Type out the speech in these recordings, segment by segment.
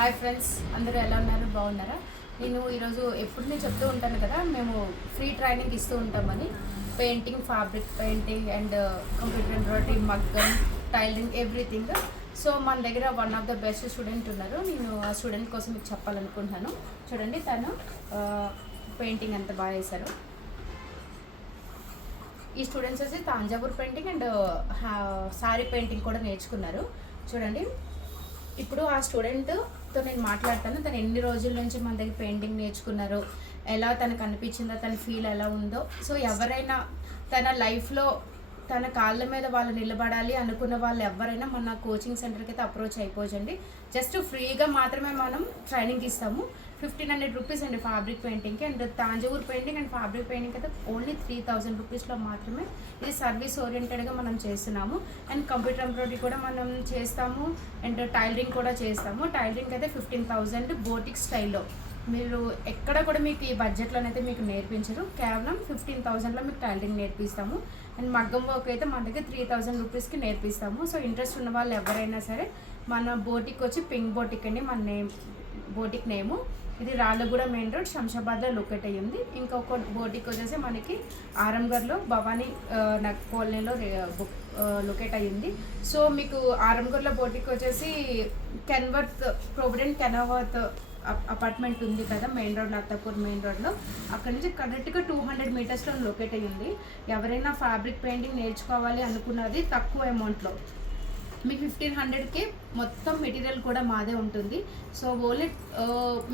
Hi friends, అందరూ ఎలా ఉన్నారు? బాగున్నారా? నేను ఈరోజు ఎప్పుడు నేను చెప్తూ ఉంటాను కదా, మేము ఫ్రీ ట్రైనింగ్ ఇస్తూ ఉంటామని. Painting, fabric painting and computer embroidery, మగ్గం, టైలరింగ్, ఎవ్రీథింగ్. సో మన దగ్గర one of the best student ఉన్నారు. నేను ఆ స్టూడెంట్ కోసం మీకు చెప్పాలనుకుంటున్నాను. చూడండి, తను పెయింటింగ్ ఎంత బాగా వేశారు. ఈ స్టూడెంట్స్ వచ్చి Thanjavur painting and sorry painting కూడా నేర్చుకున్నారు. చూడండి, ఇప్పుడు ఆ స్టూడెంట్తో నేను మాట్లాడతాను. తను ఎన్ని రోజుల నుంచి మన దగ్గర పెయింటింగ్ నేర్చుకున్నారు, ఎలా తనకు అనిపించిందో, తన ఫీల్ ఎలా ఉందో. సో ఎవరైనా తన లైఫ్లో తన కాళ్ళ మీద వాళ్ళు నిలబడాలి అనుకున్న వాళ్ళు ఎవరైనా మన కోచింగ్ సెంటర్కి అయితే అప్రోచ్ అయిపోవచ్చండి. జస్ట్ ఫ్రీగా మాత్రమే మనం ట్రైనింగ్ ఇస్తాము. 1500 రూపీస్ అండి ఫ్యాబ్రిక్ పెయింటింగ్కి. And Thanjavur painting and fabric painting అయితే ఓన్లీ 3000 రూపీస్లో మాత్రమే. ఇది సర్వీస్ ఓరియంటెడ్గా మనం చేస్తున్నాము. అండ్ కంప్యూటర్ ఎంబ్రాయిడరీ కూడా మనం చేస్తాము. అండ్ టైలరింగ్ కూడా చేస్తాము. టైలరింగ్ అయితే 15,000 బోటిక్ స్టైల్లో. మీరు ఎక్కడ కూడా మీకు ఈ బడ్జెట్లోనైతే మీకు నేర్పించరు. కేవలం 15,000లో మీకు టైలరింగ్ నేర్పిస్తాము. అండ్ మగ్గం వర్క్ అయితే మన దగ్గర 3000 రూపీస్కి నేర్పిస్తాము. సో ఇంట్రెస్ట్ ఉన్న వాళ్ళు ఎవరైనా సరే మన బోటిక్ వచ్చి పింక్ బోటిక్ అండి. మన బోటిక్ నేము ఇది రాళ్ళగూడ మెయిన్ రోడ్ శంషాబాద్లో లొకేట్ అయ్యింది. ఇంకొక బోటిక్ వచ్చేసి మనకి ఆరంగర్లో భవానీ కాలనీలో లొకేట్ అయ్యింది. సో మీకు ఆరంగర్లో బోటిక్ వచ్చేసి కెన్వర్త్ ప్రొవిడెంట్ కెనవర్త్ అపార్ట్మెంట్ ఉంది కదా, మెయిన్ రోడ్, అత్తాపూర్ మెయిన్ రోడ్లో. అక్కడ నుంచి కరెక్ట్గా 200 మీటర్స్లో లొకేట్ అయ్యింది. ఎవరైనా ఫ్యాబ్రిక్ పెయింటింగ్ నేర్చుకోవాలి అనుకున్నది తక్కువ అమౌంట్లో మీకు 1500కి మొత్తం మెటీరియల్ కూడా మాదే ఉంటుంది. సో ఓన్లీ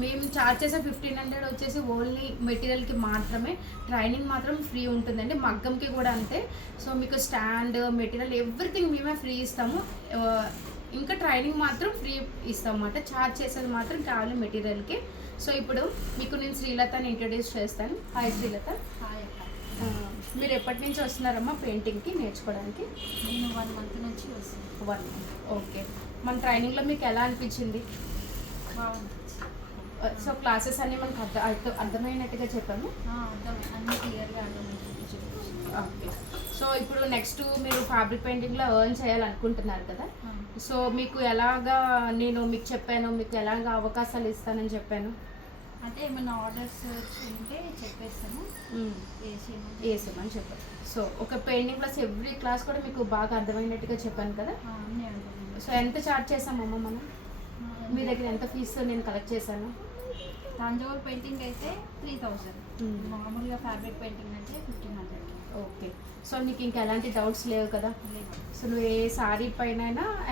మేము ఛార్జ్ చేసే 1500 వచ్చేసి ఓన్లీ మెటీరియల్కి మాత్రమే. ట్రైనింగ్ మాత్రం ఫ్రీ ఉంటుందండి. మగ్గంకి కూడా అంతే. సో మీకు స్టాండ్, మెటీరియల్, ఎవ్రీథింగ్ మేమే ఫ్రీ ఇస్తాము. ఇంకా ట్రైనింగ్ మాత్రం ఫ్రీ ఇస్తాం అన్నమాట. ఛార్జ్ చేసేది మాత్రం కేవలం మెటీరియల్కి. సో ఇప్పుడు మీకు నేను శ్రీలతని ఇంట్రడ్యూస్ చేస్తాను. హాయ్ శ్రీలత. హాయ్. మీరు ఎప్పటి నుంచి వస్తున్నారమ్మా పెయింటింగ్కి నేర్చుకోవడానికి? నేను 1 మంత్ నుంచి వస్తాను. 1 మంత్. ఓకే. మన ట్రైనింగ్లో మీకు ఎలా అనిపించింది? బాగుంది. సో క్లాసెస్ అన్నీ మనకు అర్థమైనట్టుగా చెప్పాము. అన్నీ క్లియర్గా అర్థమైంది. ఓకే. సో ఇప్పుడు నెక్స్ట్ మీరు ఫ్యాబ్రిక్ పెయింటింగ్లో ఎర్న్ చేయాలనుకుంటున్నారు కదా. సో మీకు ఎలాగా నేను మీకు చెప్పాను, మీకు ఎలాగా అవకాశాలు ఇస్తానని చెప్పాను? అంటే ఏమైనా ఆర్డర్స్ ఉంటే చెప్పేస్తాను, వేసామని చెప్పాను. సో ఒక పెయింటింగ్ ప్లస్ ఎవ్రీ క్లాస్ కూడా మీకు బాగా అర్థమైనట్టుగా చెప్పాను కదా. సో ఎంత ఛార్జ్ చేసామమ్మా మనం? మీ దగ్గర ఎంత ఫీజు నేను కలెక్ట్ చేశాను? తాంజావూర్ పెయింటింగ్ అయితే 3000, మామూలుగా ఫ్యాబ్రిక్ పెయింటింగ్ అంటే 1500. ఓకే. సో నీకు ఇంకా ఎలాంటి డౌట్స్ లేవు కదా. సో నువ్వు ఏ శారీ పైన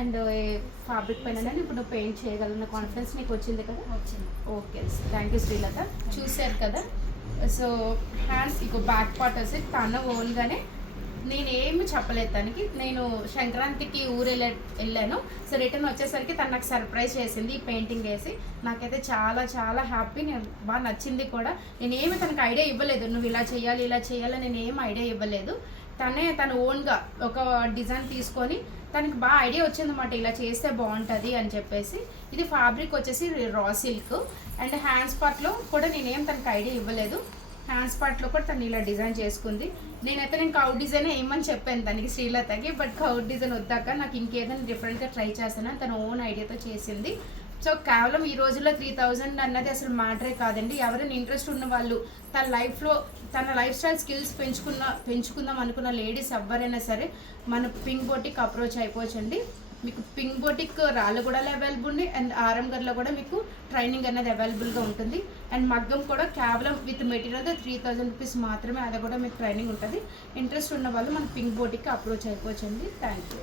అండ్ ఏ ఫ్యాబ్రిక్ పైన ఇప్పుడు నువ్వు పెయింట్ చేయగలన్న కాన్ఫిడెన్స్ నీకు వచ్చింది కదా. వచ్చింది. Okay, thank you Srilatha. చూశారు కదా. సో హ్యాండ్స్ ఇక బ్యాక్ పార్ట్ వచ్చి తన ఓన్గానే, నేనేమి చెప్పలేదు తనకి. నేను సంక్రాంతికి ఊరు వెళ్ళాను. సో రిటర్న్ వచ్చేసరికి తను నాకు సర్ప్రైజ్ చేసింది ఈ పెయింటింగ్ వేసి. నాకైతే చాలా చాలా హ్యాపీ, నేను బాగా నచ్చింది కూడా. నేనేమి తనకు ఐడియా ఇవ్వలేదు, నువ్వు ఇలా చేయాలి ఇలా చేయాలి, నేను ఏం ఐడియా ఇవ్వలేదు. తన ఓన్గా ఒక డిజైన్ తీసుకొని తనకి బాగా ఐడియా వచ్చిందన్నమాట, ఇలా చేస్తే బాగుంటుంది అని చెప్పేసి. ఇది ఫ్యాబ్రిక్ వచ్చేసి రా సిల్క్. అండ్ హ్యాండ్స్ పార్ట్లో కూడా నేనేం తనకు ఐడియా ఇవ్వలేదు. హ్యాండ్స్ పార్ట్లో కూడా తను ఇలా డిజైన్ చేసుకుంది. నేనైతే నేను కౌట్ డిజైన్ వేయమని చెప్పాను తనకి, శ్రీలతకి. బట్ కౌట్ డిజైన్ వద్దాక నాకు ఇంకేదైనా డిఫరెంట్గా ట్రై చేస్తానని తన ఓన్ ఐడియాతో చేసింది. సో కేవలం ఈ రోజుల్లో 3000 అన్నది అసలు మ్యాటరే కాదండి. ఎవరైనా ఇంట్రెస్ట్ ఉన్న వాళ్ళు తన లైఫ్లో తన లైఫ్ స్టైల్ స్కిల్స్ పెంచుకుందాం అనుకున్న లేడీస్ ఎవరైనా సరే మన పింక్ బోటిక్ అప్రోచ్ అయిపోవచ్చండి. మీకు పింక్ బోటిక్ రాళ్ళగూడలో అవైలబుల్ ఉంది. అండ్ ఆరంగర్లో కూడా మీకు ట్రైనింగ్ అనేది అవైలబుల్గా ఉంటుంది. అండ్ మగ్గం కూడా కేవలం విత్ మెటీరియల్తో 3000 రూపీస్ మాత్రమే. అది కూడా మీకు ట్రైనింగ్ ఉంటుంది. ఇంట్రెస్ట్ ఉన్న వాళ్ళు మన పింక్ బోటిక్కి అప్రోచ్ అయిపోవచ్చండి. Thank you.